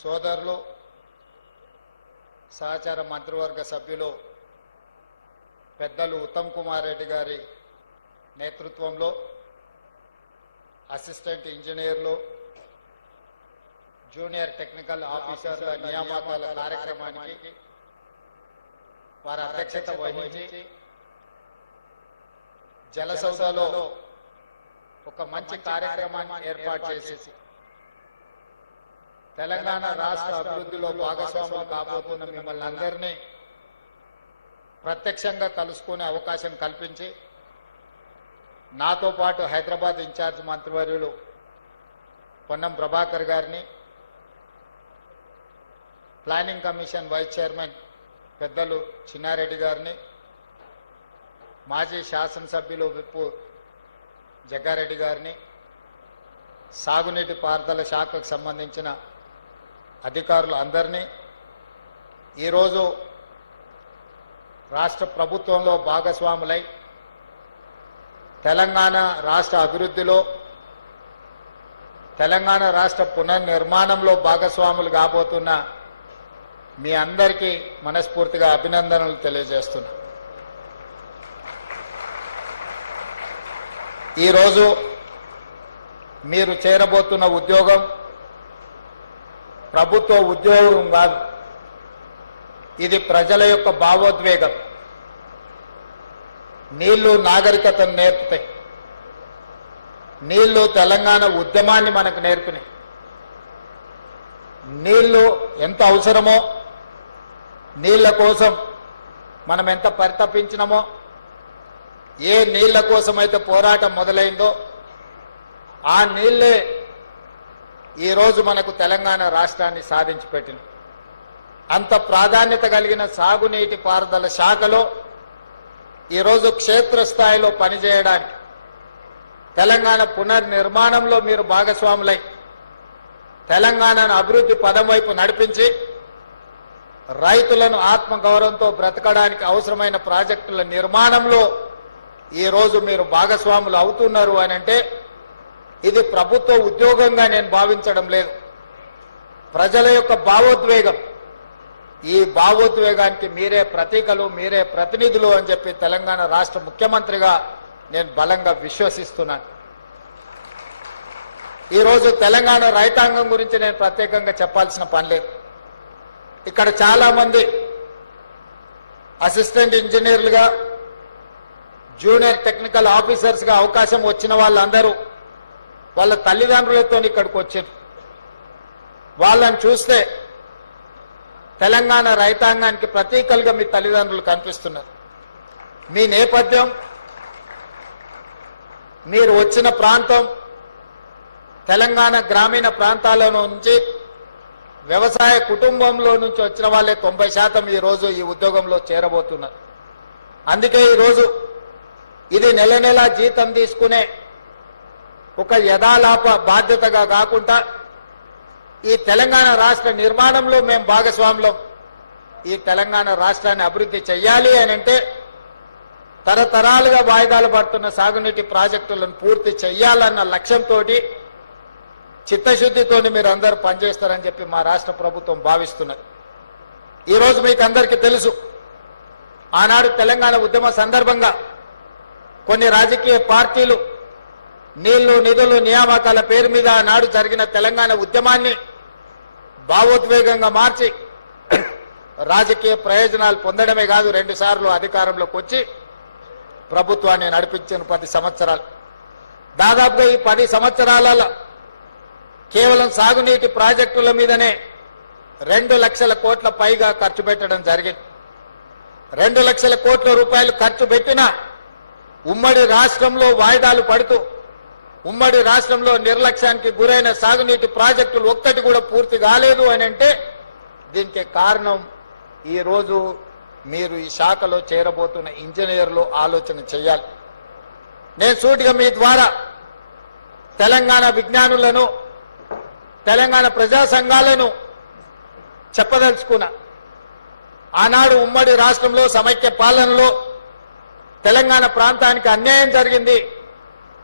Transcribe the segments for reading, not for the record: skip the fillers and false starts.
సోదరులు సహచార మంత్రివర్గ సభ్యులు పెద్దలు ఉత్తమ్ కుమార్ రెడ్డి గారి నేతృత్వంలో అసిస్టెంట్ ఇంజనీర్లు జూనియర్ టెక్నికల్ ఆఫీసర్ల నియామకాల కార్యక్రమానికి వారి అధ్యక్షత వహించి జలసౌధలో ఒక మంచి కార్యక్రమాన్ని ఏర్పాటు చేసేసి తెలంగాణ రాష్ట్ర అభివృద్ధిలో భాగస్వాములు కాబోతున్న మిమ్మల్ని అందరినీ ప్రత్యక్షంగా కలుసుకునే అవకాశం కల్పించి నాతో పాటు హైదరాబాద్ ఇన్ఛార్జ్ మంత్రివర్యులు పొన్నం ప్రభాకర్ గారిని, ప్లానింగ్ కమిషన్ వైస్ చైర్మన్ పెద్దలు చిన్నారెడ్డి గారిని, మాజీ శాసనసభ్యులు విప్పు జగ్గారెడ్డి గారిని, సాగునీటి పారుదల శాఖకు సంబంధించిన అధికారులు అందరినీ ఈరోజు రాష్ట్ర ప్రభుత్వంలో భాగస్వాములై తెలంగాణ రాష్ట్ర అభివృద్ధిలో, తెలంగాణ రాష్ట్ర పునర్నిర్మాణంలో భాగస్వాములు కాబోతున్న మీ అందరికీ మనస్ఫూర్తిగా అభినందనలు తెలియజేస్తున్నా. ఈరోజు మీరు చేరబోతున్న ఉద్యోగం ప్రభుత్వ ఉద్యోగం కాదు, ఇది ప్రజల యొక్క భావోద్వేగం. నీళ్లు నాగరికతను నేర్పుతాయి, నీళ్లు తెలంగాణ ఉద్యమాన్ని మనకు నేర్పినాయి. నీళ్లు ఎంత అవసరమో, నీళ్ల కోసం మనం ఎంత పరితపించినామో, ఏ నీళ్ల కోసం అయితే పోరాటం మొదలైందో ఆ నీళ్లే ఈరోజు మనకు తెలంగాణ రాష్ట్రాన్ని సాధించి పెట్టింది. అంత ప్రాధాన్యత కలిగిన సాగునీటి పారుదల శాఖలో ఈరోజు క్షేత్రస్థాయిలో పనిచేయడానికి, తెలంగాణ పునర్నిర్మాణంలో మీరు భాగస్వాములై తెలంగాణను అభివృద్ధి పదం వైపు నడిపించి రైతులను ఆత్మగౌరవంతో బ్రతకడానికి అవసరమైన ప్రాజెక్టుల నిర్మాణంలో ఈరోజు మీరు భాగస్వాములు అవుతున్నారు అని అంటే ఇది ప్రభుత్వ ఉద్యోగంగా నేను భావించడం లేదు, ప్రజల యొక్క భావోద్వేగం. ఈ భావోద్వేగానికి మీరే ప్రతీకలు, మీరే ప్రతినిధులు అని చెప్పి తెలంగాణ రాష్ట్ర ముఖ్యమంత్రిగా నేను బలంగా విశ్వసిస్తున్నాను. ఈరోజు తెలంగాణ రైతాంగం గురించి నేను ప్రత్యేకంగా చెప్పాల్సిన పని లేదు. ఇక్కడ చాలా మంది అసిస్టెంట్ ఇంజనీర్లుగా, జూనియర్ టెక్నికల్ ఆఫీసర్స్గా అవకాశం వచ్చిన వాళ్ళందరూ వాళ్ళ తల్లిదండ్రులతో ఇక్కడికి వచ్చారు. వాళ్ళని చూస్తే తెలంగాణ రైతాంగానికి ప్రతీకలుగా మీ తల్లిదండ్రులు కనిపిస్తున్నారు. మీ నేపథ్యం, మీరు వచ్చిన ప్రాంతం తెలంగాణ గ్రామీణ ప్రాంతాల నుంచి వ్యవసాయ కుటుంబంలో నుంచి వచ్చిన వాళ్ళే 90% ఈరోజు ఈ ఉద్యోగంలో చేరబోతున్నారు. అందుకే ఈరోజు ఇది నెల నెల జీతం తీసుకునే ఒక యథాలాప బాధ్యతగా కాకుండా ఈ తెలంగాణ రాష్ట్ర నిర్మాణంలో మేము భాగస్వాములం, ఈ తెలంగాణ రాష్ట్రాన్ని అభివృద్ధి చెయ్యాలి అని అంటే తరతరాలుగా వాయిదాలు పడుతున్న సాగునీటి ప్రాజెక్టులను పూర్తి చెయ్యాలన్న లక్ష్యంతో చిత్తశుద్ధితో మీరు అందరూ పనిచేస్తారని చెప్పి మా రాష్ట్ర ప్రభుత్వం భావిస్తున్నది. ఈరోజు మీకు అందరికీ తెలుసు, ఆనాడు తెలంగాణ ఉద్యమ సందర్భంగా కొన్ని రాజకీయ పార్టీలు నీళ్లు నిధులు నియామకాల పేరు మీద ఆనాడు జరిగిన తెలంగాణ ఉద్యమాన్ని భావోద్వేగంగా మార్చి రాజకీయ ప్రయోజనాలు పొందడమే కాదు 2 సార్లు అధికారంలోకి వచ్చి ప్రభుత్వాన్ని నడిపించిన 10 సంవత్సరాలు. దాదాపుగా ఈ 10 సంవత్సరాలలో కేవలం సాగునీటి ప్రాజెక్టుల మీదనే 2 లక్షల కోట్ల పైగా ఖర్చు పెట్టడం జరిగింది. 2 లక్షల కోట్ల రూపాయలు ఖర్చు పెట్టిన ఉమ్మడి రాష్ట్రంలో వాయిదాలు పడుతూ ఉమ్మడి రాష్ట్రంలో నిర్లక్ష్యానికి గురైన సాగునీటి ప్రాజెక్టులు ఒక్కటి కూడా పూర్తి కాలేదు అని అంటే దీనికి కారణం ఈరోజు మీరు ఈ శాఖలో చేరబోతున్న ఇంజనీర్లు ఆలోచన చేయాలి. నేను సూటిగా మీ ద్వారా తెలంగాణ విజ్ఞానులను, తెలంగాణ ప్రజా సంఘాలను చెప్పదలుచుకున్నా. ఆనాడు ఉమ్మడి రాష్ట్రంలో సమైక్య పాలనలో తెలంగాణ ప్రాంతానికి అన్యాయం జరిగింది,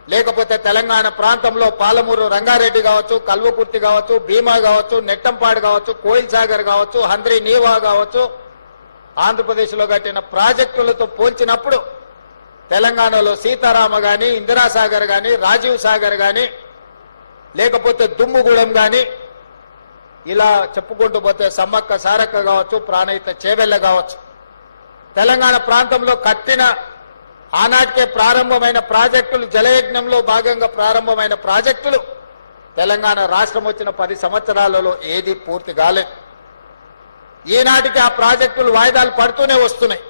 లేకపోతే తెలంగాణ ప్రాంతంలో పాలమూరు రంగారెడ్డి కావచ్చు, కల్వకుర్తి కావచ్చు, భీమా కావచ్చు, నెట్టంపాడు కావచ్చు, కోయిల్ సాగర్ కావచ్చు, హంద్రీ నీవా కావచ్చు, ఆంధ్రప్రదేశ్లో కట్టిన ప్రాజెక్టులతో పోల్చినప్పుడు తెలంగాణలో సీతారామ గాని, ఇందిరాసాగర్ గాని, రాజీవ్ సాగర్ గాని, లేకపోతే దుమ్ముగూడెం గాని, ఇలా చెప్పుకుంటూ పోతే సమ్మక్క సారక్క కావచ్చు, ప్రాణహిత చేవెళ్ళ కావచ్చు, తెలంగాణ ప్రాంతంలో కట్టిన ఆనాటికే ప్రారంభమైన ప్రాజెక్టులు, జలయజ్ఞంలో భాగంగా ప్రారంభమైన ప్రాజెక్టులు తెలంగాణ రాష్ట్రం వచ్చిన 10 సంవత్సరాలలో ఏది పూర్తి కాలేదు. ఈనాటికి ఆ ప్రాజెక్టులు వాయిదాలు పడుతూనే వస్తున్నాయి.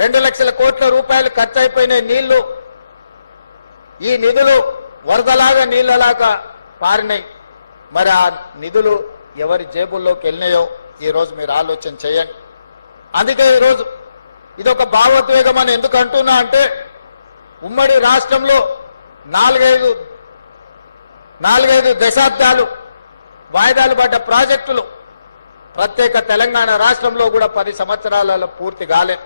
2 లక్షల కోట్ల రూపాయలు ఖర్చు అయిపోయిన నీళ్లు, ఈ నిధులు వరదలాగా నీళ్లలాగా పారినాయి. మరి ఆ నిధులు ఎవరి జేబుల్లోకి వెళ్ళినాయో ఈరోజు మీరు ఆలోచన చేయండి. అందుకే ఈరోజు ఇదొక భావోద్వేగం అని ఎందుకు అంటున్నా అంటే, ఉమ్మడి రాష్ట్రంలో 4-5 దశాబ్దాలు వాయిదాలు పడ్డ ప్రాజెక్టులు ప్రత్యేక తెలంగాణ రాష్ట్రంలో కూడా 10 సంవత్సరాలలో పూర్తి కాలేదు.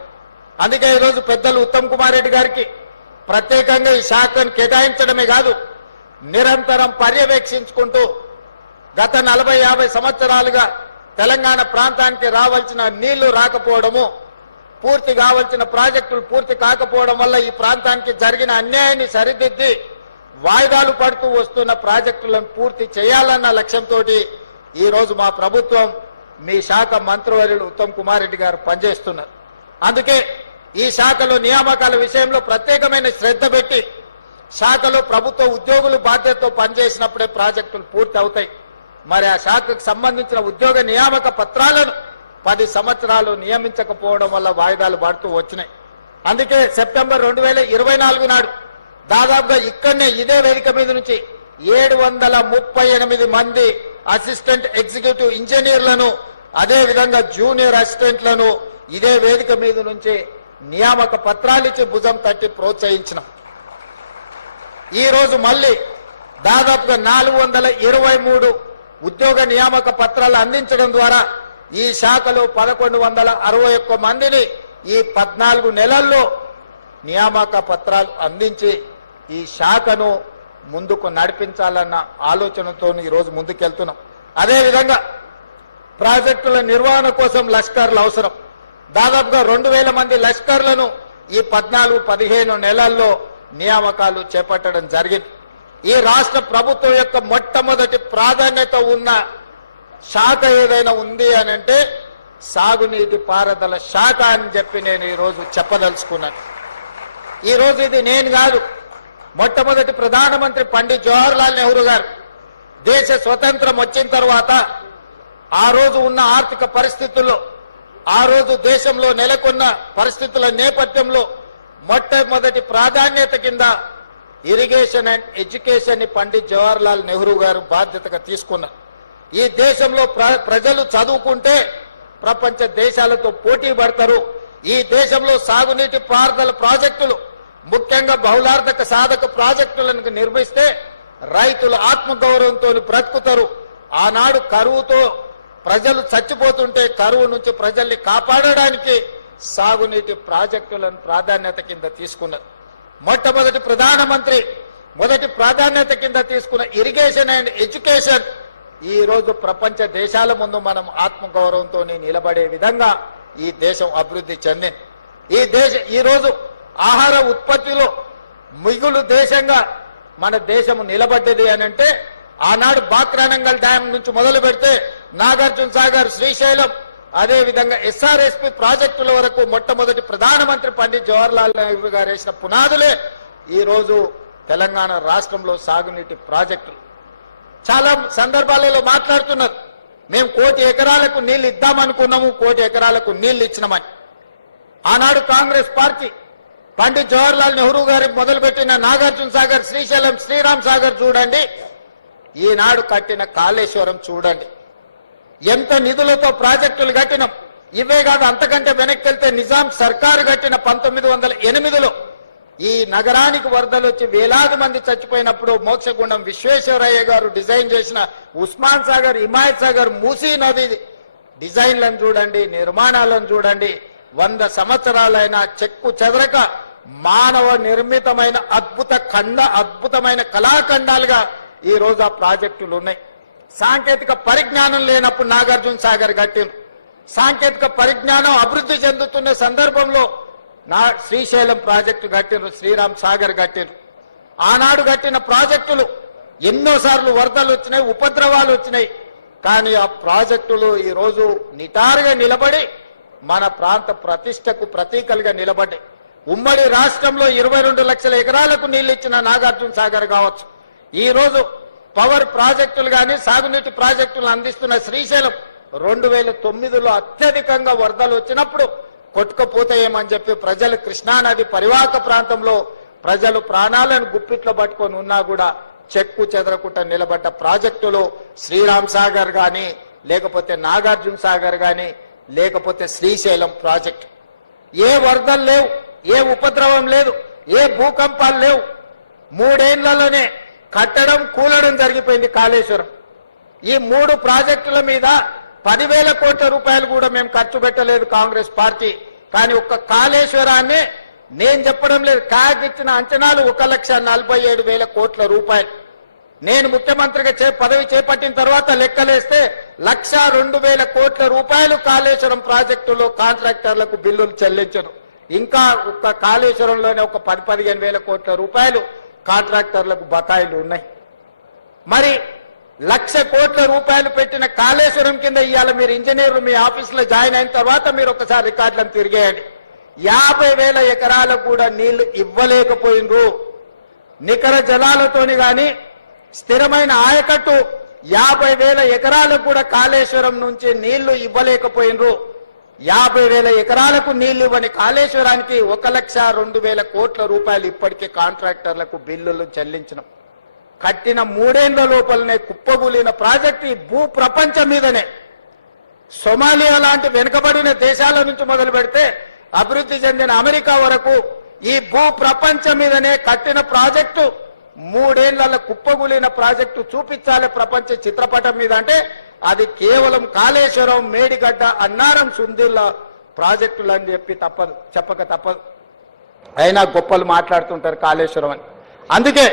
అందుకే ఈరోజు పెద్దలు ఉత్తమ్ కుమార్ రెడ్డి గారికి ప్రత్యేకంగా ఈ శాఖను కేటాయించడమే కాదు, నిరంతరం పర్యవేక్షించుకుంటూ గత 40-50 సంవత్సరాలుగా తెలంగాణ ప్రాంతానికి రావాల్సిన నీళ్లు రాకపోవడము, పూర్తి కావాల్సిన ప్రాజెక్టులు పూర్తి కాకపోవడం వల్ల ఈ ప్రాంతానికి జరిగిన అన్యాయాన్ని సరిదిద్ది వాయిదాలు పడుతూ వస్తున్న ప్రాజెక్టులను పూర్తి చేయాలన్న లక్ష్యంతో ఈ రోజు మా ప్రభుత్వం, మీ శాఖ మంత్రివర్యులు ఉత్తమ్ కుమార్ రెడ్డి గారు పనిచేస్తున్నారు. అందుకే ఈ శాఖలో నియామకాల విషయంలో ప్రత్యేకమైన శ్రద్ధ పెట్టి శాఖలో ప్రభుత్వ ఉద్యోగులు బాధ్యతతో పనిచేసినప్పుడే ప్రాజెక్టులు పూర్తి అవుతాయి. మరి ఆ శాఖకు సంబంధించిన ఉద్యోగ నియామక పత్రాలను 10 సంవత్సరాలు నియమించకపోవడం వల్ల వాయిదాలు పడుతూ వచ్చినాయి. అందుకే సెప్టెంబర్ 2024 నాడు దాదాపుగా ఇక్కడనే ఇదే వేదిక మీద నుంచి 738 మంది అసిస్టెంట్ ఎగ్జిక్యూటివ్ ఇంజనీర్లను, అదే విధంగా జూనియర్ అసిస్టెంట్లను ఇదే వేదిక మీద నుంచి నియామక పత్రాలిచ్చి భుజం తట్టి ప్రోత్సహించినాం. ఈ రోజు మళ్ళీ దాదాపుగా 423 ఉద్యోగ నియామక పత్రాలు అందించడం ద్వారా ఈ శాఖలో 1161 మందిని ఈ 14 నెలల్లో నియామక పత్రాలు అందించి ఈ శాఖను ముందుకు నడిపించాలన్న ఆలోచనతో ఈరోజు ముందుకెళ్తున్నాం. అదేవిధంగా ప్రాజెక్టుల నిర్వహణ కోసం లష్కర్లు అవసరం. దాదాపుగా 2000 మంది లష్కర్లను ఈ 14-15 నెలల్లో నియామకాలు చేపట్టడం జరిగింది. ఈ రాష్ట్ర ప్రభుత్వం యొక్క మొట్టమొదటి ప్రాధాన్యత ఉన్న శాఖ ఏదైనా ఉంది అని అంటే సాగునీటి పారుదల శాఖ అని చెప్పి నేను ఈరోజు చెప్పదలుచుకున్నాను. ఈరోజు ఇది నేను కాదు, మొట్టమొదటి ప్రధానమంత్రి పండిట్ జవహర్లాల్ నెహ్రూ గారు దేశ స్వతంత్రం వచ్చిన తర్వాత ఆ రోజు ఉన్న ఆర్థిక పరిస్థితుల్లో, ఆ రోజు దేశంలో నెలకొన్న పరిస్థితుల నేపథ్యంలో మొట్టమొదటి ప్రాధాన్యత కింద ఇరిగేషన్ అండ్ ఎడ్యుకేషన్ ని పండిట్ జవహర్లాల్ నెహ్రూ గారు బాధ్యతగా తీసుకున్నారు. ఈ దేశంలో ప్రజలు చదువుకుంటే ప్రపంచ దేశాలతో పోటీ పడతారు. ఈ దేశంలో సాగునీటి పారుదల ప్రాజెక్టులు, ముఖ్యంగా బహుళార్థక సాధక ప్రాజెక్టులను నిర్మిస్తే రైతులు ఆత్మగౌరవంతో బ్రతుకుతారు. ఆనాడు కరువుతో ప్రజలు చచ్చిపోతుంటే కరువు నుంచి ప్రజల్ని కాపాడడానికి సాగునీటి ప్రాజెక్టులను ప్రాధాన్యత కింద తీసుకున్నారు. మొట్టమొదటి ప్రధానమంత్రి మొదటి ప్రాధాన్యత కింద తీసుకున్న ఇరిగేషన్ అండ్ ఎడ్యుకేషన్ ఈ రోజు ప్రపంచ దేశాల ముందు మనం ఆత్మగౌరవంతో నిలబడే విధంగా ఈ దేశం అభివృద్ధి చెందింది. ఈ రోజు ఆహార ఉత్పత్తిలో మిగులు దేశంగా మన దేశం నిలబడ్డది అని అంటే ఆనాడు బాక్రానంగల్ డ్యాం నుంచి మొదలు పెడితే నాగార్జున సాగర్, శ్రీశైలం, అదే విధంగా ఎస్ఆర్ఎస్పి ప్రాజెక్టుల వరకు మొట్టమొదటి ప్రధానమంత్రి పండిట్ జవహర్లాల్ నెహ్రూ గారు వేసిన పునాదులే ఈ రోజు తెలంగాణ రాష్ట్రంలో సాగునీటి ప్రాజెక్టులు. చాలా సందర్భాలలో మాట్లాడుతున్నారు, మేము 1 కోటి ఎకరాలకు నీళ్లు ఇద్దామనుకున్నాము, 1 కోటి ఎకరాలకు నీళ్లు ఇచ్చినామని. ఆనాడు కాంగ్రెస్ పార్టీ పండిట్ జవహర్లాల్ నెహ్రూ గారు మొదలుపెట్టిన నాగార్జున సాగర్, శ్రీశైలం, శ్రీరామ్ సాగర్ చూడండి, ఈనాడు కట్టిన కాళేశ్వరం చూడండి, ఎంత నిధులతో ప్రాజెక్టులు కట్టినాం. ఇవే కాదు, అంతకంటే వెనక్కి వెళ్తే నిజాం సర్కారు కట్టిన 1908లో ఈ నగరానికి వరదలు వచ్చి వేలాది మంది చచ్చిపోయినప్పుడు మోక్షగుండం విశ్వేశ్వరయ్య గారు డిజైన్ చేసిన ఉస్మాన్ సాగర్, హిమాయత్ సాగర్, మూసీ నది డిజైన్లను చూడండి, నిర్మాణాలను చూడండి, 100 సంవత్సరాలైనా చెక్కు చెదరక మానవ నిర్మితమైన అద్భుతమైన కళాఖండాలుగా ఈ రోజు ఆ ప్రాజెక్టులు ఉన్నాయి. సాంకేతిక పరిజ్ఞానం లేనప్పుడు నాగార్జున సాగర్ కట్టిండ్రు. సాంకేతిక పరిజ్ఞానం అభివృద్ధి చెందుతున్న సందర్భంలో శ్రీశైలం ప్రాజెక్టు కట్టిండ్రు, శ్రీరామ్ సాగర్ కట్టిండ్రు. ఆనాడు కట్టిన ప్రాజెక్టులు ఎన్నోసార్లు వరదలు వచ్చినాయి, ఉపద్రవాలు వచ్చినాయి. కానీ ఆ ప్రాజెక్టులు ఈ రోజు నిటారుగా నిలబడి మన ప్రాంత ప్రతిష్టకు ప్రతీకలుగా నిలబడ్డాయి. ఉమ్మడి రాష్ట్రంలో 22 లక్షల ఎకరాలకు నీళ్లు ఇచ్చిన నాగార్జున సాగర్ కావచ్చు, ఈ రోజు పవర్ ప్రాజెక్టులు కానీ సాగునీటి ప్రాజెక్టులు అందిస్తున్న శ్రీశైలం 2009లో అత్యధికంగా వరదలు వచ్చినప్పుడు కొట్టుకుపోతాయేమని చెప్పి ప్రజలు కృష్ణానది పరివాహక ప్రాంతంలో ప్రజలు ప్రాణాలను గుప్పిట్లో పట్టుకొని ఉన్నా కూడా చెక్కు చెదరకుండా నిలబడ్డ ప్రాజెక్టులు శ్రీరామ్ సాగర్ కానీ, లేకపోతే నాగార్జున సాగర్ కానీ, లేకపోతే శ్రీశైలం ప్రాజెక్టు. ఏ వరదలు లేవు, ఏ ఉపద్రవం లేదు, ఏ భూకంపాలు లేవు. 3 ఏళ్లలోనే కట్టడం కూలడం జరిగిపోయింది కాళేశ్వరం. ఈ 3 ప్రాజెక్టుల మీద 10,000 కోట్ల రూపాయలు కూడా మేము ఖర్చు పెట్టలేదు కాంగ్రెస్ పార్టీ. కానీ ఒక్క కాళేశ్వరాన్ని నేను చెప్పడం లేదు, కాగ్ ఇచ్చిన అంచనాలు 1,47,000 కోట్ల రూపాయలు. నేను ముఖ్యమంత్రిగా పదవి చేపట్టిన తర్వాత లెక్కలేస్తే 1,02,000 కోట్ల రూపాయలు కాళేశ్వరం ప్రాజెక్టులో కాంట్రాక్టర్లకు బిల్లులు చెల్లించను. ఇంకా ఒక్క కాళేశ్వరంలోనే ఒక 10,000-15,000 కోట్ల రూపాయలు కాంట్రాక్టర్లకు బకాయిలు ఉన్నాయి. మరి 1,00,000 కోట్ల రూపాయలు పెట్టిన కాళేశ్వరం కింద ఇవాళ మీరు ఇంజనీర్లు మీ ఆఫీసులో జాయిన్ అయిన తర్వాత మీరు ఒకసారి రికార్డులను తిరిగేయండి. 50,000 ఎకరాలకు కూడా నీళ్లు ఇవ్వలేకపోయినరు. నికర జలాలతోని గాని స్థిరమైన ఆయకట్టు 50,000 ఎకరాలకు కూడా కాళేశ్వరం నుంచి నీళ్లు ఇవ్వలేకపోయినరు. 50,000 ఎకరాలకు నీళ్లు ఇవ్వని కాళేశ్వరానికి 1,02,000 కోట్ల రూపాయలు ఇప్పటికే కాంట్రాక్టర్లకు బిల్లులు చెల్లించినాం. కట్టిన 3 ఏళ్ల లోపలనే కుప్పగూలిన ప్రాజెక్టు ఈ భూ ప్రపంచం మీదనే. సొమాలియా లాంటి వెనుకబడిన దేశాల నుంచి మొదలు పెడితే అభివృద్ధి చెందిన అమెరికా వరకు ఈ భూ ప్రపంచం మీదనే కట్టిన ప్రాజెక్టు 3 ఏళ్ల కుప్పగూలిన ప్రాజెక్టు చూపించాలి ప్రపంచ చిత్రపటం మీద అంటే అది కేవలం కాళేశ్వరం, మేడిగడ్డ, అన్నారం, సుందిల్ల ప్రాజెక్టులు అని చెప్పక తప్పదు. అయినా గొప్పలు మాట్లాడుతుంటారు కాళేశ్వరం అని. అందుకే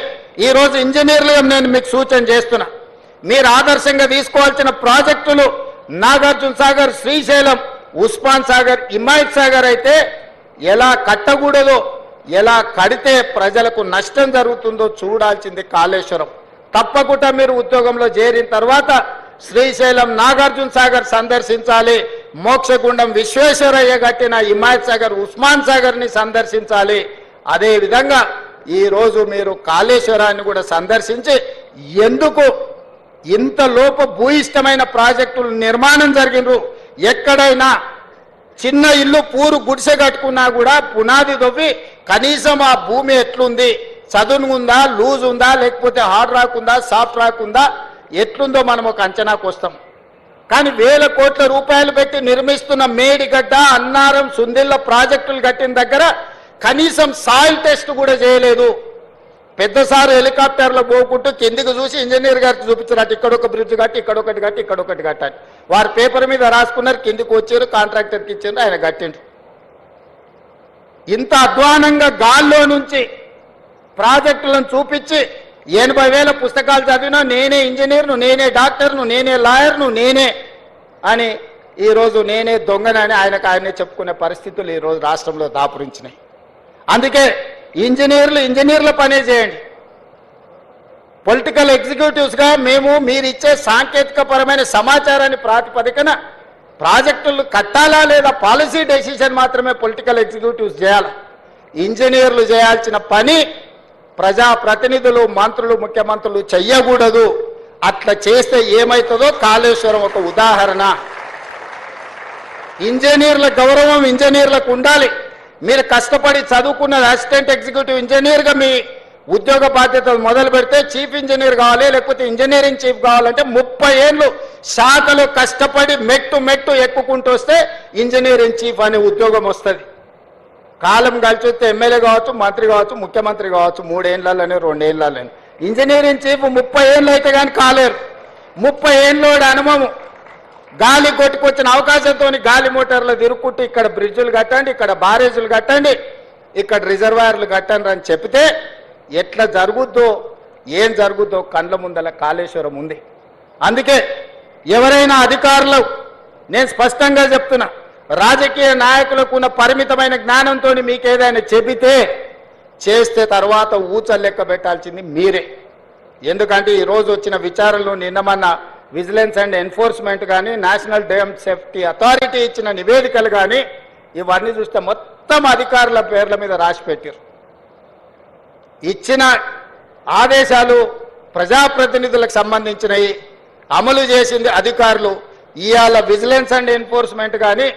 ఈ రోజు ఇంజనీర్లు నేను మీకు సూచన చేస్తున్నా, మీరు ఆదర్శంగా తీసుకోవాల్సిన ప్రాజెక్టులు నాగార్జున సాగర్, శ్రీశైలం, ఉస్మాన్ సాగర్, హిమాయత్ సాగర్ అయితే ఎలా కట్టకూడదో, ఎలా కడితే ప్రజలకు నష్టం జరుగుతుందో చూడాల్సింది కాళేశ్వరం. తప్పకుండా మీరు ఉద్యోగంలో చేరిన తర్వాత శ్రీశైలం, నాగార్జున సాగర్ సందర్శించాలి. మోక్షగుండం విశ్వేశ్వరయ్య కట్టిన హిమాయత్ సాగర్, ఉస్మాన్ సాగర్ ని సందర్శించాలి. అదే విధంగా ఈ రోజు మీరు కాళేశ్వరాన్ని కూడా సందర్శించి ఎందుకు ఇంత లోప భూయిష్టమైన ప్రాజెక్టులు నిర్మాణం జరిగినరు. ఎక్కడైనా చిన్న ఇల్లు పూరు గుడిసె కట్టుకున్నా కూడా పునాది తవ్వి కనీసం ఆ భూమి ఎట్లుంది, చదును ఉందా, లూజ్ ఉందా, లేకపోతే హార్డ్ రాక్ ఉందా, సాఫ్ట్ రాక్ ఉందా, ఎట్లుందో మనం ఒక అంచనాకు వస్తాం. కానీ 1,000 కోట్ల రూపాయలు పెట్టి నిర్మిస్తున్న మేడిగడ్డ, అన్నారం, సుందిల్ల ప్రాజెక్టులు కట్టిన దగ్గర కనీసం సాయిల్ టెస్ట్ కూడా చేయలేదు. పెద్దసారి హెలికాప్టర్లో పోకుంటూ కిందికి చూసి ఇంజనీర్ గారికి చూపించారు, ఇక్కడొక బ్రిడ్జ్ కట్టి, ఇక్కడొకటి కట్టి, ఇక్కడొకటి కట్టాలి. వారు పేపర్ మీద రాసుకున్నారు, కిందికి వచ్చారు, కాంట్రాక్టర్కి ఇచ్చారు, ఆయన కట్టిండ్రు. ఇంత అధ్వానంగా గాల్లో నుంచి ప్రాజెక్టులను చూపించి 80,000 పుస్తకాలు చదివినా నేనే ఇంజనీర్ను, నేనే డాక్టర్ను, నేనే లాయర్ను, నేనే అని ఈరోజు నేనే దొంగనని ఆయనే చెప్పుకునే పరిస్థితులు ఈరోజు రాష్ట్రంలో దాపురించినాయి. అందుకే ఇంజనీర్ల పనే చేయండి. పొలిటికల్ ఎగ్జిక్యూటివ్స్గా మీరు ఇచ్చే సాంకేతిక పరమైన సమాచారాన్ని ప్రాతిపదికన ప్రాజెక్టులు కట్టాలా లేదా పాలసీ డెసిషన్ మాత్రమే పొలిటికల్ ఎగ్జిక్యూటివ్స్ చేయాలి. ఇంజనీర్లు చేయాల్సిన పని ప్రజాప్రతినిధులు, మంత్రులు, ముఖ్యమంత్రులు చెయ్యకూడదు. అట్లా చేస్తే ఏమవుతుందో కాళేశ్వరం ఒక ఉదాహరణ. ఇంజనీర్ల గౌరవం ఇంజనీర్లకు ఉండాలి. మీరు కష్టపడి చదువుకున్న అసిస్టెంట్ ఎగ్జిక్యూటివ్ ఇంజనీర్గా మీ ఉద్యోగ బాధ్యతలు మొదలు పెడితే చీఫ్ ఇంజనీర్ కావాలి, లేకపోతే ఇంజనీరింగ్ చీఫ్ కావాలంటే 30 ఏళ్ళు శాఖలో కష్టపడి మెట్టు ఎక్కుకుంటూ వస్తే ఇంజనీరింగ్ చీఫ్ అనే ఉద్యోగం వస్తుంది. కాలం కలిసి వస్తే ఎమ్మెల్యే కావచ్చు, మంత్రి కావచ్చు, ముఖ్యమంత్రి కావచ్చు, 3 ఏళ్లలోనే 2 ఏళ్లలోనే. ఇంజనీరింగ్ చీఫ్ 30 ఏళ్ళు అయితే కానీ కాలేరు. 30 ఏళ్ళోడి అనుభవం, గాలి కొట్టుకొచ్చిన అవకాశంతో గాలి మోటార్లు తిరుక్కుంటూ ఇక్కడ బ్రిడ్జులు కట్టండి, ఇక్కడ బారేజులు కట్టండి, ఇక్కడ రిజర్వాయర్లు కట్టండి అని చెప్తే ఎట్లా జరుగుద్దో ఏం జరుగుద్దో కండ్ల ముందల కాళేశ్వరం ఉంది. అందుకే ఎవరైనా అధికారులు, నేను స్పష్టంగా చెప్తున్నా, రాజకీయ నాయకులకు ఉన్న పరిమితమైన జ్ఞానంతో మీకు ఏదైనా చెబితే చేస్తే తర్వాత ఊచలు లెక్క పెట్టాల్సింది మీరే. ఎందుకంటే ఈరోజు వచ్చిన విచారణలు నిన్నమన్న విజిలెన్స్ అండ్ ఎన్ఫోర్స్మెంట్ కానీ నేషనల్ డ్యామ్ సేఫ్టీ అథారిటీ ఇచ్చిన నివేదికలు కానీ ఇవన్నీ చూస్తే మొత్తం అధికారుల పేర్ల మీద రాసి పెట్టారు. ఇచ్చిన ఆదేశాలు ప్రజాప్రతినిధులకు సంబంధించినవి, అమలు చేసింది అధికారులు. ఇవాళ విజిలెన్స్ అండ్ ఎన్ఫోర్స్మెంట్ కానీ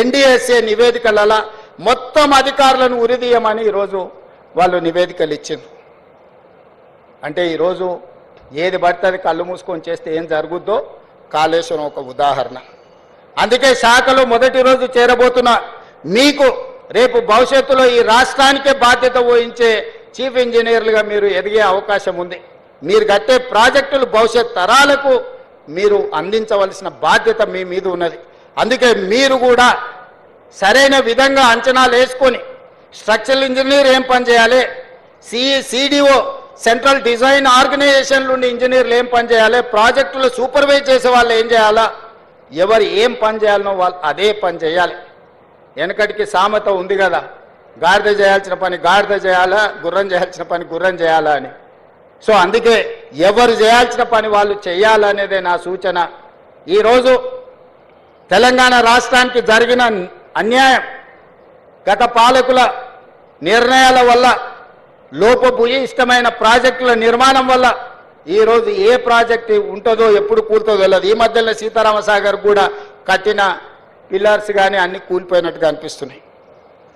ఎన్డీఎస్ఏ నివేదికలలో మొత్తం అధికారులను ఉరిదీయమని ఈరోజు వాళ్ళు నివేదికలు ఇచ్చింది. అంటే ఈరోజు ఏది పడితే అది కళ్ళు మూసుకొని చేస్తే ఏం జరుగుద్దో కాళేశ్వరం ఒక ఉదాహరణ. అందుకే శాఖలో మొదటి రోజు చేరబోతున్న మీకు రేపు భవిష్యత్తులో ఈ రాష్ట్రానికే బాధ్యత వహించే చీఫ్ ఇంజనీర్లుగా మీరు ఎదిగే అవకాశం ఉంది. మీరు కట్టే ప్రాజెక్టులు భవిష్యత్ తరాలకు మీరు అందించవలసిన బాధ్యత మీ మీద ఉన్నది. అందుకే మీరు కూడా సరైన విధంగా అంచనాలు వేసుకొని స్ట్రక్చరల్ ఇంజనీర్ ఏం పని చేయాలి, సిడిఓ సెంట్రల్ డిజైన్ ఆర్గనైజేషన్ నుండి ఇంజనీర్లు ఏం పని చేయాలి, ప్రాజెక్టులు సూపర్వైజ్ చేసే వాళ్ళు ఏం చేయాలా, ఎవరు ఏం పని చేయాలనో వాళ్ళు అదే పని చేయాలి. వెనకటికి సామెత ఉంది కదా, గాడిద చేయాల్సిన పని గాడిద చేయాలా, గుర్రం చేయాల్సిన పని గుర్రం చేయాలా అని. సో అందుకే ఎవరు చేయాల్సిన పని వాళ్ళు చేయాలనేదే నా సూచన. ఈరోజు తెలంగాణ రాష్ట్రానికి జరిగిన అన్యాయం గత పాలకుల నిర్ణయాల వల్ల, లోపభూయిష్టమైన ప్రాజెక్టుల నిర్మాణం వల్ల ఈరోజు ఏ ప్రాజెక్టు ఉంటుందో ఎప్పుడు కూలుతుందో తెలియదు. ఈ మధ్యలో సీతారామ సాగర్ కూడా కట్టిన పిల్లర్స్ కానీ అన్ని కూలిపోయినట్టుగా అనిపిస్తున్నాయి.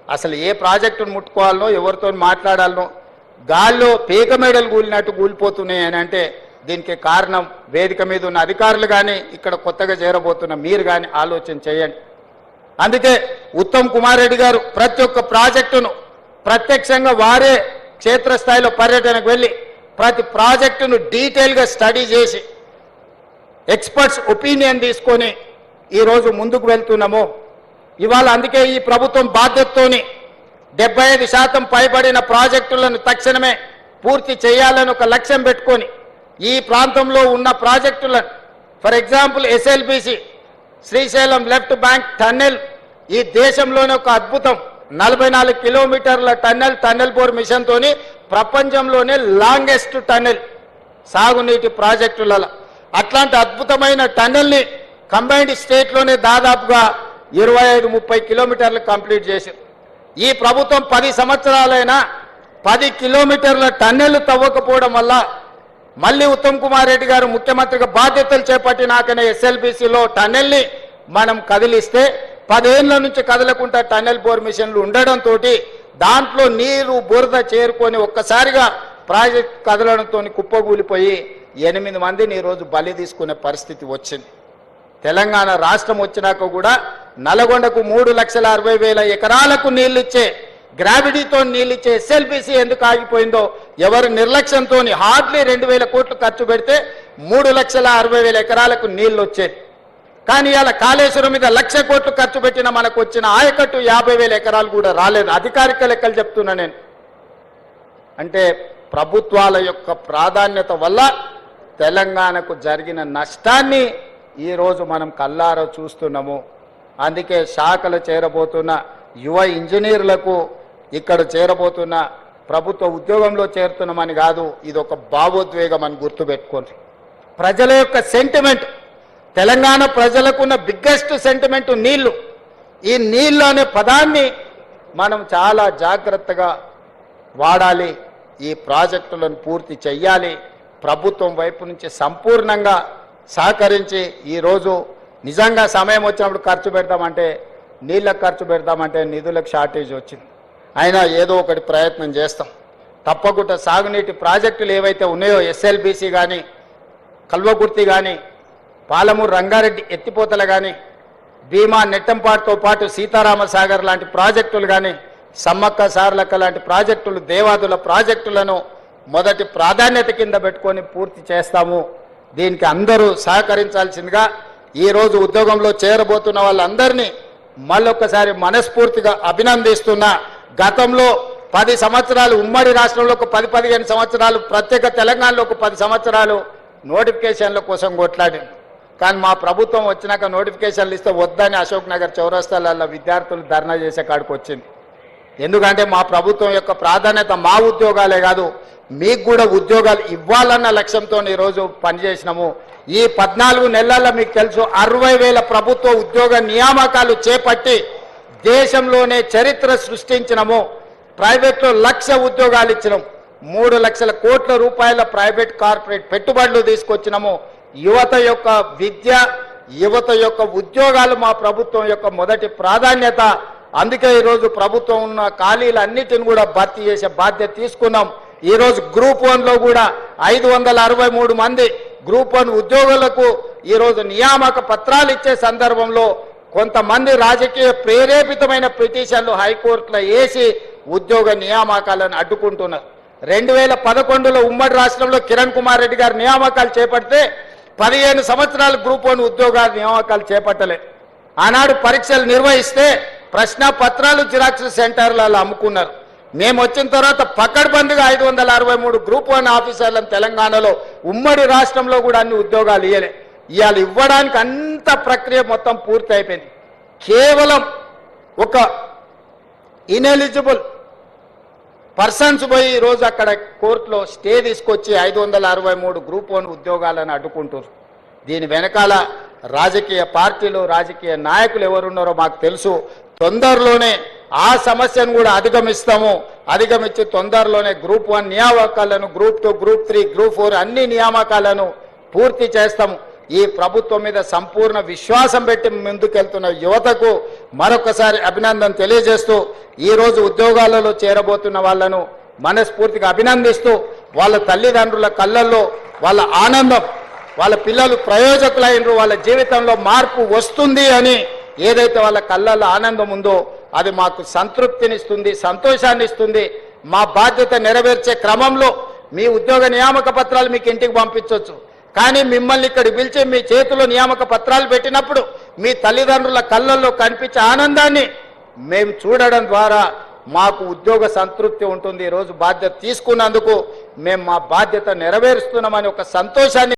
అసలు ఏ ప్రాజెక్టును ముట్టుకోవాలనో ఎవరితో మాట్లాడాలనో గాల్లో పీక మేడలు కూలినట్టు కూలిపోతున్నాయి అని అంటే దీనికి కారణం వేదిక మీద ఉన్న అధికారులు కానీ ఇక్కడ కొత్తగా చేరబోతున్న మీరు కానీ ఆలోచన చేయండి. అందుకే ఉత్తమ్ కుమార్ రెడ్డి గారు ప్రతి ఒక్క ప్రాజెక్టును ప్రత్యక్షంగా వారే క్షేత్రస్థాయిలో పర్యటనకు వెళ్ళి ప్రతి ప్రాజెక్టును డీటెయిల్గా స్టడీ చేసి ఎక్స్పర్ట్స్ ఒపీనియన్ తీసుకొని ఈరోజు ముందుకు వెళ్తున్నాము. ఇవాళ అందుకే ఈ ప్రభుత్వం బాధ్యతతోని 75% పైబడిన ప్రాజెక్టులను తక్షణమే పూర్తి చేయాలని ఒక లక్ష్యం పెట్టుకొని ఈ ప్రాంతంలో ఉన్న ప్రాజెక్టులను, for example SLBC Srisailam left bank tunnel ఈ దేశంలోనే ఒక అద్భుతం. 44 కిలోమీటర్ల టన్నెల్ బోర్ మిషన్తోని ప్రపంచంలోనే లాంగెస్ట్ టన్నెల్ సాగునీటి ప్రాజెక్టులలో. అట్లాంటి అద్భుతమైన టన్నెల్ని కంబైన్డ్ స్టేట్లోనే దాదాపుగా 25-30 కిలోమీటర్లు కంప్లీట్ చేశారు. ఈ ప్రభుత్వం 10 సంవత్సరాలైనా 10 కిలోమీటర్ల టన్నెల్ తవ్వకపోవడం వల్ల మళ్ళీ ఉత్తమ్ కుమార్ రెడ్డి గారు ముఖ్యమంత్రిగా బాధ్యతలు చేపట్టినాకనే ఎస్ఎల్బిసిలో టన్నెల్ని మనం కదిలిస్తే 10 ఏళ్ల నుంచి కదలకుండా టన్నెల్ బోర్ మిషన్లు ఉండడంతో దాంట్లో నీరు బురద చేరుకొని ఒక్కసారిగా ప్రాజెక్ట్ కదలడంతో కుప్పగూలిపోయి 8 మందిని ఈరోజు బలి తీసుకునే పరిస్థితి వచ్చింది. తెలంగాణ రాష్ట్రం వచ్చినాక కూడా నల్గొండకు 3,60,000 ఎకరాలకు నీళ్ళిచ్చే, గ్రావిటీతో నీళ్ళిచ్చే ఎస్ఎల్బిసి ఎందుకు ఆగిపోయిందో ఎవరు నిర్లక్ష్యంతో హార్డ్లీ 2,000 కోట్లు ఖర్చు పెడితే 3,60,000 ఎకరాలకు నీళ్ళు వచ్చేది. కానీ ఇలా కాళేశ్వరం మీద 1,00,000 కోట్లు ఖర్చు పెట్టిన మనకు వచ్చిన ఆయకట్టు 50,000 ఎకరాలు కూడా రాలేదు. అధికారిక లెక్కలు చెప్తున్నా నేను. అంటే ప్రభుత్వాల యొక్క ప్రాధాన్యత వల్ల తెలంగాణకు జరిగిన నష్టాన్ని ఈరోజు మనం కల్లారా చూస్తున్నాము. అందుకే శాఖలు చేరబోతున్న యువ ఇంజనీర్లకు, ఇక్కడ చేరబోతున్న ప్రభుత్వ ఉద్యోగంలో చేరుతున్నామని కాదు, ఇది ఒక భావోద్వేగం అని గుర్తుపెట్టుకోండి. ప్రజల యొక్క సెంటిమెంట్, తెలంగాణ ప్రజలకున్న బిగ్గెస్ట్ సెంటిమెంట్ నీళ్లు. ఈ నీళ్లు అనే పదాన్ని మనం చాలా జాగ్రత్తగా వాడాలి. ఈ ప్రాజెక్టులను పూర్తి చెయ్యాలి. ప్రభుత్వం వైపు నుంచి సంపూర్ణంగా సహకరించి ఈరోజు నిజంగా సమయం వచ్చినప్పుడు ఖర్చు పెడతామంటే, నీళ్ళకు ఖర్చు పెడతామంటే నిధులకు షార్టేజ్ వచ్చింది. అయినా ఏదో ఒకటి ప్రయత్నం చేస్తాం. తప్పకుండా సాగునీటి ప్రాజెక్టులు ఏవైతే ఉన్నాయో ఎస్ఎల్బిసి కానీ, కల్వకుర్తి కానీ, పాలమూరు రంగారెడ్డి ఎత్తిపోతలు కానీ, భీమా నెట్టంపాటుతో పాటు సీతారామ సాగర్ లాంటి ప్రాజెక్టులు కానీ, సమ్మక్క సార్లక్క లాంటి ప్రాజెక్టులు, దేవాదుల ప్రాజెక్టులను మొదటి ప్రాధాన్యత కింద పెట్టుకొని పూర్తి చేస్తాము. దీనికి అందరూ సహకరించాల్సిందిగా ఈరోజు ఉద్యోగంలో చేరబోతున్న వాళ్ళందరినీ మళ్ళొక్కసారి మనస్ఫూర్తిగా అభినందిస్తున్నా. గతంలో 10 సంవత్సరాలు ఉమ్మడి రాష్ట్రంలో ఒక 10-15 సంవత్సరాలు, ప్రత్యేక తెలంగాణలో ఒక 10 సంవత్సరాలు నోటిఫికేషన్ల కోసం కొట్లాడి, కానీ మా ప్రభుత్వం వచ్చినాక నోటిఫికేషన్లు ఇస్తే వద్దని అశోక్ నగర్ చౌరస్తాలలో విద్యార్థులు ధర్నా చేసే కాడికి వచ్చింది. ఎందుకంటే మా ప్రభుత్వం యొక్క ప్రాధాన్యత మా ఉద్యోగాలే కాదు, మీకు కూడా ఉద్యోగాలు ఇవ్వాలన్న లక్ష్యంతో ఈరోజు పనిచేసినాము. ఈ 14 నెలల్లో మీకు తెలుసు 60,000 ప్రభుత్వ ఉద్యోగ నియామకాలు చేపట్టి దేశంలోనే చరిత్ర సృష్టించినము. ప్రైవేట్లో 1,00,000 ఉద్యోగాలు ఇచ్చినాము. 3 లక్షల కోట్ల రూపాయల ప్రైవేట్ కార్పొరేట్ పెట్టుబడులు తీసుకొచ్చినాము. యువత యొక్క విద్య, యువత యొక్క ఉద్యోగాలు మా ప్రభుత్వం యొక్క మొదటి ప్రాధాన్యత. అందుకే ఈరోజు ప్రభుత్వం ఉన్న ఖాళీలన్నిటిని కూడా భర్తీ చేసే బాధ్యత తీసుకున్నాం. ఈరోజు గ్రూప్ 1లో కూడా 563 మంది గ్రూప్ 1 ఉద్యోగులకు ఈరోజు నియామక పత్రాలు ఇచ్చే సందర్భంలో కొంతమంది రాజకీయ ప్రేరేపితమైన పిటిషన్లు హైకోర్టులో వేసి ఉద్యోగ నియామకాలను అడ్డుకుంటున్నారు. 2011లో ఉమ్మడి రాష్ట్రంలో కిరణ్ కుమార్ రెడ్డి గారు నియామకాలు చేపడితే 15 సంవత్సరాలు గ్రూప్ 1 ఉద్యోగాల నియామకాలు చేపట్టలే. ఆనాడు పరీక్షలు నిర్వహిస్తే ప్రశ్న పత్రాలు జిరాక్స్ సెంటర్లలో అమ్ముకున్నారు. మేము వచ్చిన తర్వాత పకడ్బందీగా 563 గ్రూప్ 1 ఆఫీసర్లను తెలంగాణలో ఉమ్మడి రాష్ట్రంలో కూడా అన్ని ఉద్యోగాలు ఇవ్వలే. ఇవాళ ఇవ్వడానికి అంత ప్రక్రియ మొత్తం పూర్తి అయిపోయింది. కేవలం ఒక ఇనెలిజిబుల్ పర్సన్స్ పోయి ఈరోజు అక్కడ కోర్టులో స్టే తీసుకొచ్చి 563 గ్రూప్ 1 ఉద్యోగాలను అడ్డుకుంటారు. దీని వెనకాల రాజకీయ పార్టీలు, రాజకీయ నాయకులు ఎవరున్నారో మాకు తెలుసు. తొందరలోనే ఆ సమస్యను కూడా అధిగమించి తొందరలోనే గ్రూప్ 1 నియామకాలను, గ్రూప్ 2, గ్రూప్ 3, గ్రూప్ 4 అన్ని నియామకాలను పూర్తి చేస్తాము. ఈ ప్రభుత్వం మీద సంపూర్ణ విశ్వాసం పెట్టి ముందుకెళ్తున్న యువతకు మరొకసారి అభినందన తెలియజేస్తూ, ఈరోజు ఉద్యోగాలలో చేరబోతున్న వాళ్ళను మనస్ఫూర్తిగా అభినందిస్తూ, వాళ్ళ తల్లిదండ్రుల కళ్ళల్లో వాళ్ళ ఆనందం, వాళ్ళ పిల్లలు ప్రయోజకులైనరు, వాళ్ళ జీవితంలో మార్పు వస్తుంది అని ఏదైతే వాళ్ళ కళ్ళల్లో ఆనందం ఉందో అది మాకు సంతృప్తినిస్తుంది, సంతోషాన్ని ఇస్తుంది. మా బాధ్యత నెరవేర్చే క్రమంలో మీ ఉద్యోగ నియామక పత్రాలు మీకు ఇంటికి పంపించవచ్చు, కానీ మిమ్మల్ని ఇక్కడ పిలిచి మీ చేతిలో నియామక పత్రాలు పెట్టినప్పుడు మీ తల్లిదండ్రుల కళ్ళల్లో కనిపించే ఆనందాన్ని మేము చూడడం ద్వారా మాకు ఉద్యోగ సంతృప్తి ఉంటుంది. ఈరోజు బాధ్యత తీసుకున్నందుకు మేము మా బాధ్యత నెరవేరుస్తున్నామని ఒక సంతోషాన్ని